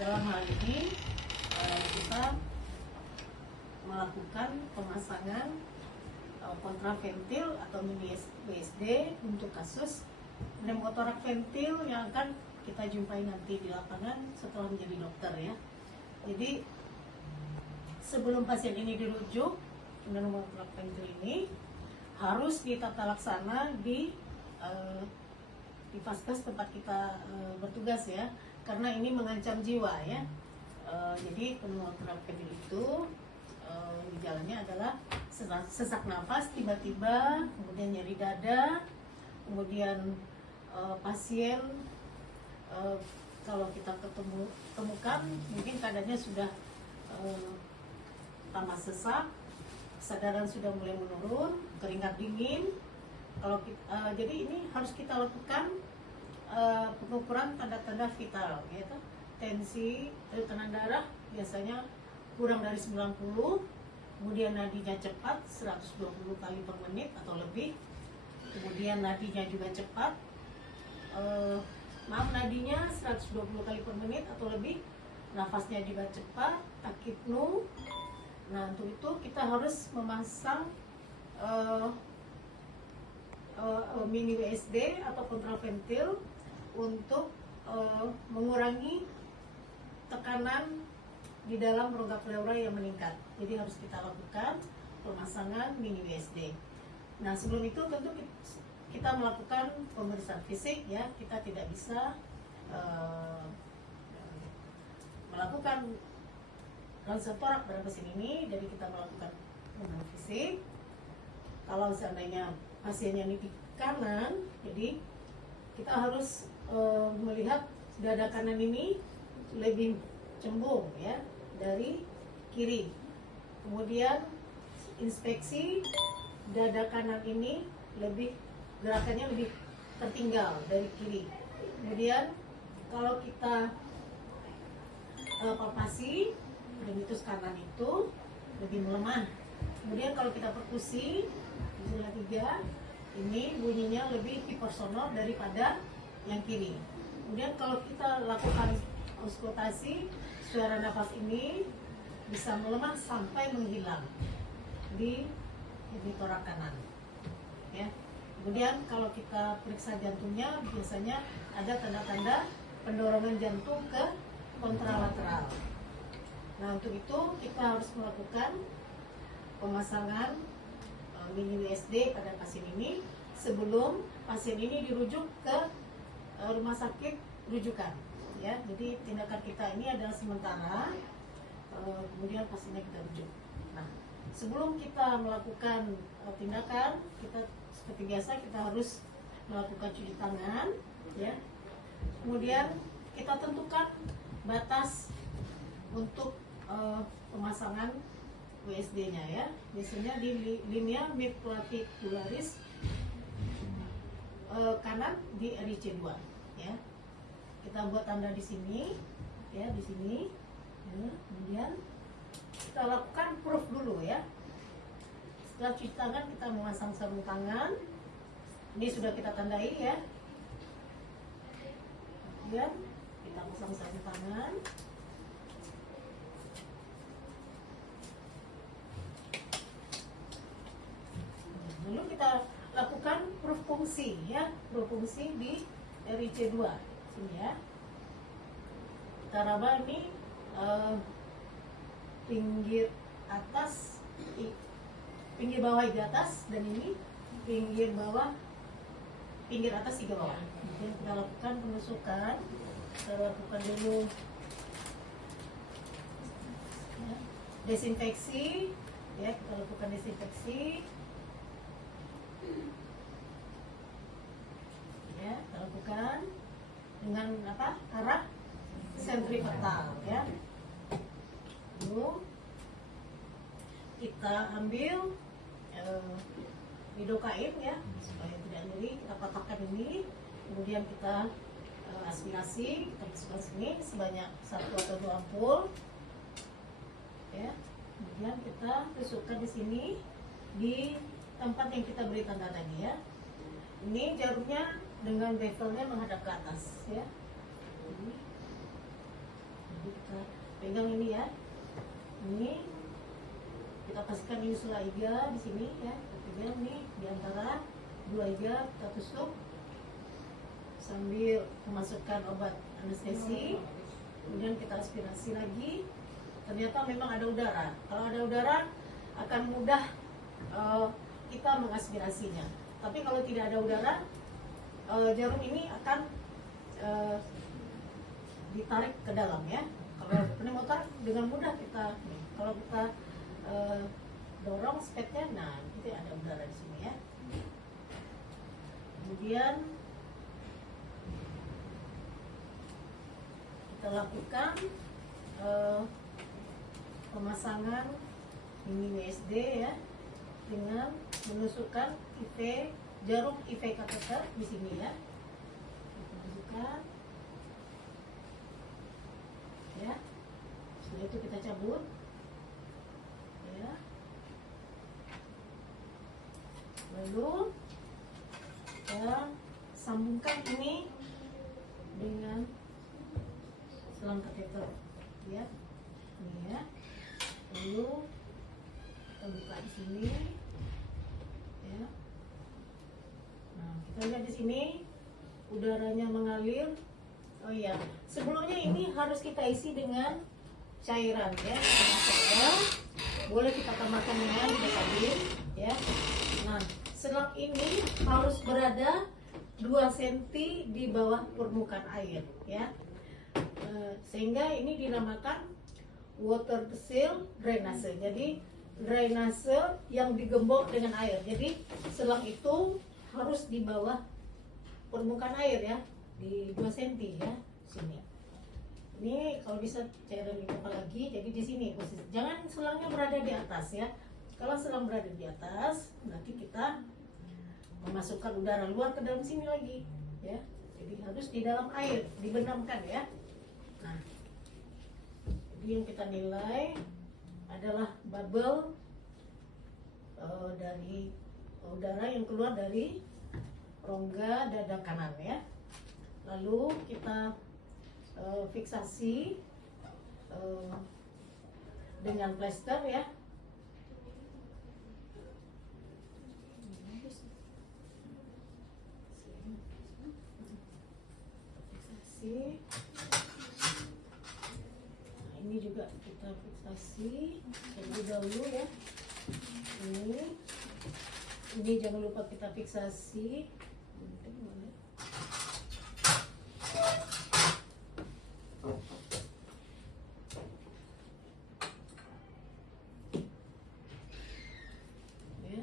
dalam hal ini kita melakukan pemasangan kontraventil atau mini WSD untuk kasus pneumotorak ventil yang akan kita jumpai nanti di lapangan setelah menjadi dokter ya. Jadi sebelum pasien ini dirujuk, pneumotorak ventil ini harus ditata laksana di vaskes tempat kita bertugas ya, karena ini mengancam jiwa ya. Jadi pneumotorak ventil itu gejalanya adalah sesak nafas tiba-tiba, kemudian nyeri dada, kemudian pasien kalau kita temukan mungkin keadaannya sudah tambah sesak, kesadaran sudah mulai menurun, keringat dingin. Jadi ini harus kita lakukan pengukuran tanda-tanda vital, yaitu tensi, tekanan darah biasanya kurang dari 90, kemudian nadinya cepat 120 kali per menit atau lebih, kemudian nadinya juga cepat, nadinya 120 kali per menit atau lebih, nafasnya juga cepat, takipnu. Nah, untuk itu kita harus memasang mini WSD atau kontraventil untuk mengurangi tekanan di dalam rongga pleura yang meningkat. Jadi harus kita lakukan pemasangan mini WSD. Nah, sebelum itu tentu kita melakukan pemeriksaan fisik ya. Kita tidak bisa melakukan ronsen torak pada pasien ini, jadi kita melakukan pemeriksaan fisik. Kalau seandainya pasiennya ini di kanan, jadi kita harus melihat dada kanan ini lebih cembung ya dari kiri. Kemudian inspeksi dada kanan ini gerakannya lebih tertinggal dari kiri. Kemudian kalau kita palpasi, genitus kanan itu lebih melemah. Kemudian kalau kita perkusi zona 3, ini bunyinya lebih hipersonor daripada yang kiri. Kemudian kalau kita lakukan auskultasi, suara nafas ini bisa melemah sampai menghilang di torak kanan ya. Kemudian kalau kita periksa jantungnya, biasanya ada tanda-tanda pendorongan jantung ke kontralateral. Nah, untuk itu kita harus melakukan pemasangan mini WSD pada pasien ini sebelum pasien ini dirujuk ke rumah sakit rujukan ya. Jadi tindakan kita ini adalah sementara, kemudian pasiennya kita rujuk. Nah, sebelum kita melakukan tindakan, kita seperti biasa kita harus melakukan cuci tangan ya. Kemudian kita tentukan batas untuk pemasangan WSD-nya ya. Biasanya di linea midclavicularis kanan di RIC2 ya. Kita buat tanda di sini ya, di sini. Kemudian kita lakukan proof dulu ya. Setelah cuci tangan, kita memasang sarung tangan. Ini sudah kita tandai ya. Kemudian kita pasang sarung tangan. Lalu kita lakukan proof fungsi ya, proof fungsi di RIC2 sini ya. Kita raba ini pinggir atas, pinggir bawah di atas, dan ini pinggir bawah, pinggir atas tiga bawah. Kemudian kita lakukan penusukan, kita lakukan dulu ya, desinfeksi ya, kita lakukan desinfeksi ya, kita lakukan dengan arah sentripetal ya. Lalu kita ambil lidokain ya supaya tidak nyeri, kita patahkan ini, kemudian kita aspirasi, kita masukkan sini sebanyak 1 atau 2 ampul ya. Kemudian kita tusukkan di sini di tempat yang kita beri tanda tadi ya. Ini jarumnya dengan bevelnya menghadap ke atas ya. Jadi kita pegang ini ya. Ini kita pastikan ini sela iga di sini ya. Kita pegang nih di antara dua iga, kita tusuk sambil memasukkan obat anestesi. Kemudian kita aspirasi lagi. Ternyata memang ada udara. Kalau ada udara akan mudah kita mengaspirasinya. Tapi kalau tidak ada udara, jarum ini akan ditarik ke dalam ya. Kalau pneumotor dengan mudah kita, kalau kita dorong spetnya, nah itu ada udara di sini ya. Kemudian kita lakukan pemasangan mini WSD ya, dengan menusukkan jarum IV kateter di sini ya. Kita masukkan ya. Setelah itu kita cabut ya. Lalu kita sambungkan ini dengan selang kateter ya. Ini ya. Lalu kita buka di sini ya. Nah, kita lihat di sini udaranya mengalir. Oh iya, sebelumnya ini harus kita isi dengan cairan ya. Boleh kita tambahkan dengan betadin ya. Nah, selang ini harus berada 2 cm di bawah permukaan air ya. Sehingga ini dinamakan water seal drainase. Jadi drainase yang digembok dengan air. Jadi selang itu harus di bawah permukaan air ya, di 2 cm ya, sini. Ini kalau bisa cairan dibuka lagi, jadi di sini posisi. Jangan selangnya berada di atas ya. Kalau selang berada di atas, nanti kita memasukkan udara luar ke dalam sini lagi ya. Jadi harus di dalam air, dibenamkan ya. Nah, jadi yang kita nilai adalah bubble dari udara yang keluar dari rongga dada kanan ya. Lalu kita fiksasi dengan plester ya. Fiksasi. Nah, ini juga kita fiksasi terlebih dahulu ya. Ini jangan lupa kita fiksasi. Ya.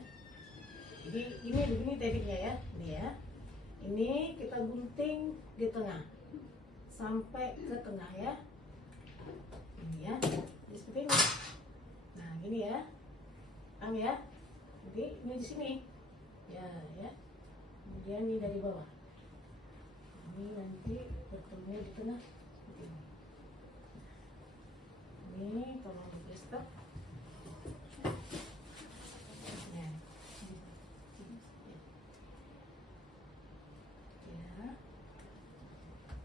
Jadi ini begini tekniknya ya. Ini ya. Ini kita gunting di tengah sampai ke tengah ya. Ini ya. Jadi seperti ini. Nah, gini ya. Paham ya? Jadi ini di sini. Ya, ya. Kemudian ini dari bawah. Ini nanti bertemu di tengah. Ini tolong di plester. Ya. Ya.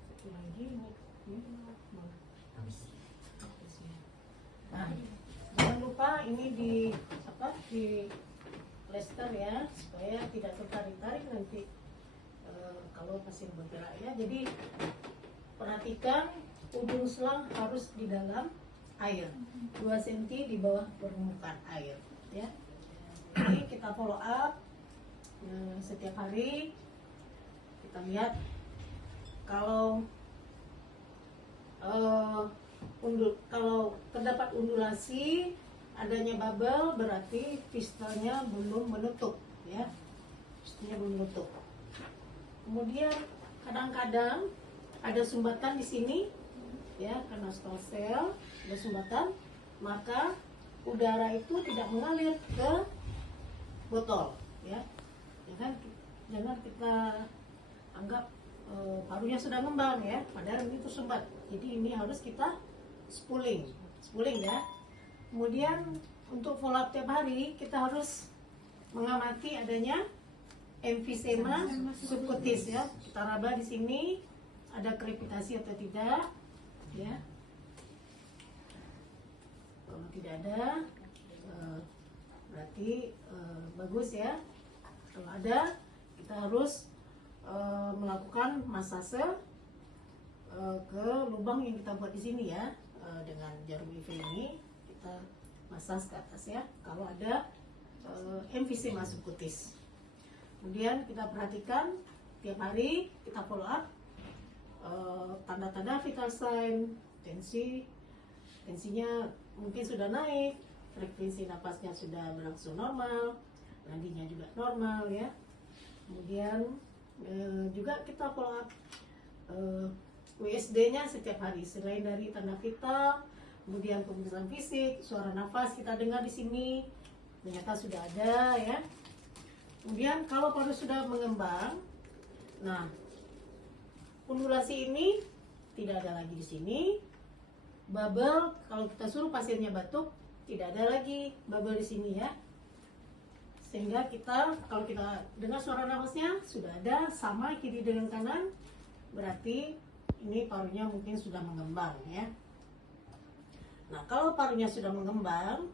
Satu lagi ini. Nah, jangan lupa ini di plester ya, supaya tidak tertarik-tarik nanti kalau pasien bergerak ya. Jadi perhatikan ujung selang harus di dalam air, 2 cm di bawah permukaan air ya. Ini kita follow up setiap hari. Kita lihat kalau kalau terdapat undulasi, adanya bubble, berarti pistolnya belum menutup ya. Pistolnya belum menutup. Kemudian kadang-kadang ada sumbatan di sini ya, karena stall cell ada sumbatan, maka udara itu tidak mengalir ke botol ya. Jangan kita anggap parunya sudah ngembang ya, padahal ini tersumbat. Jadi ini harus kita spooling ya. Kemudian untuk follow up tiap hari kita harus mengamati adanya emfisema subcutis ya. Kita raba di sini ada krepitasi atau tidak ya. tidak ada, berarti bagus ya. Kalau ada, kita harus melakukan masase ke lubang yang kita buat di sini ya, dengan jarum IV ini kita masas ke atas ya. Kalau ada emfisema subkutis. Kemudian kita perhatikan tiap hari kita follow up tanda-tanda vital sign, tensinya mungkin sudah naik, frekuensi napasnya sudah berlangsung normal, nadinya juga normal ya. Kemudian juga kita follow up WSD-nya setiap hari. Selain dari tanda vital, kemudian pemeriksaan fisik, suara nafas kita dengar di sini ternyata sudah ada ya. Kemudian kalau paru sudah mengembang, nah undulasi ini tidak ada lagi di sini. Bubble, kalau kita suruh pasiennya batuk, tidak ada lagi bubble di sini ya. Sehingga kalau kita dengar suara nafasnya sudah ada, sama kiri dengan kanan, berarti ini parunya mungkin sudah mengembang ya. Nah, kalau parunya sudah mengembang,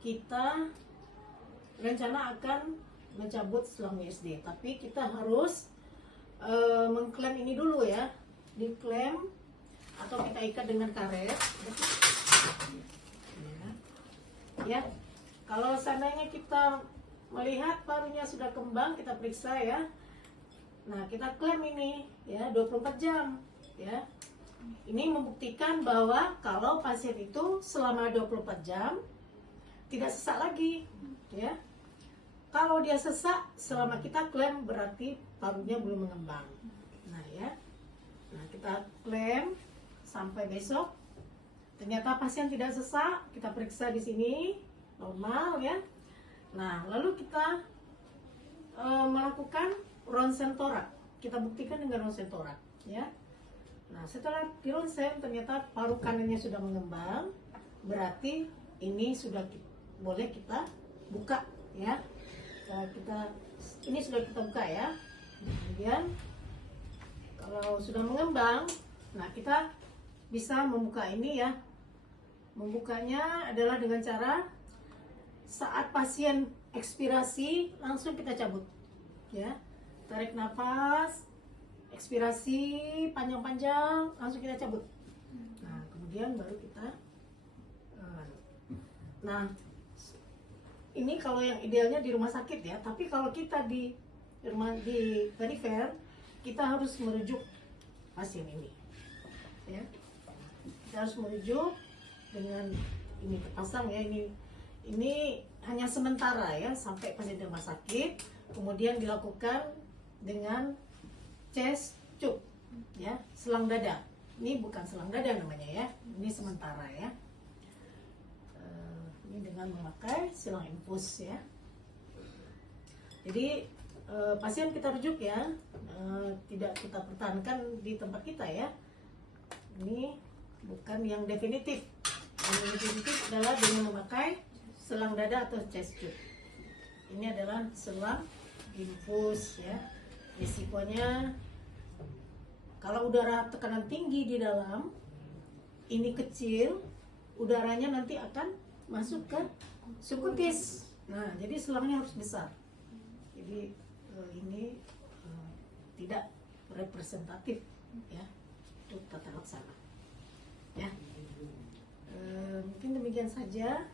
kita rencana akan mencabut selang WSD, tapi kita harus mengklaim ini dulu ya, diklaim atau kita ikat dengan karet ya. Kalau seandainya kita melihat parunya sudah kembang, kita periksa ya. Nah, kita klaim ini ya 24 jam ya. Ini membuktikan bahwa kalau pasien itu selama 24 jam tidak sesak lagi ya. Kalau dia sesak selama kita klaim, berarti parunya belum mengembang. Nah ya, nah kita klaim sampai besok, ternyata pasien tidak sesak, kita periksa di sini normal ya. Nah lalu kita melakukan ronsen torak, kita buktikan dengan ronsen torak ya. Nah setelah di ronsen ternyata paru kanannya sudah mengembang, berarti ini sudah boleh kita buka ya. Ini sudah kita buka ya. Kemudian kalau sudah mengembang, nah kita bisa membuka ini ya. Membukanya adalah dengan cara saat pasien ekspirasi langsung kita cabut ya. Tarik nafas, ekspirasi panjang-panjang, langsung kita cabut. Nah kemudian baru kita ini kalau yang idealnya di rumah sakit ya, tapi kalau kita di perifer, kita harus merujuk pasien ini ya. Kita harus merujuk dengan ini terpasang ya, ini hanya sementara ya, sampai pasien di rumah sakit, kemudian dilakukan dengan chest tube ya, selang dada. Ini bukan selang dada namanya ya, ini sementara ya. Ini dengan memakai silang infus ya. Jadi pasien kita rujuk ya, tidak kita pertahankan di tempat kita ya. Ini bukan yang definitif. Yang definitif adalah dengan memakai selang dada atau chest tube. Ini adalah selang infus ya. Risikonya kalau udara tekanan tinggi di dalam, ini kecil, udaranya nanti akan masuk ke subkutis. Nah, jadi selangnya harus besar. Jadi ini tidak representatif ya untuk tata laksana. Ya, mungkin demikian saja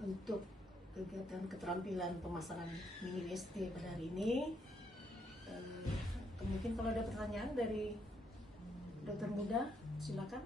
untuk kegiatan keterampilan pemasaran mini WSD pada hari ini. Mungkin kalau ada pertanyaan dari dokter muda, silakan.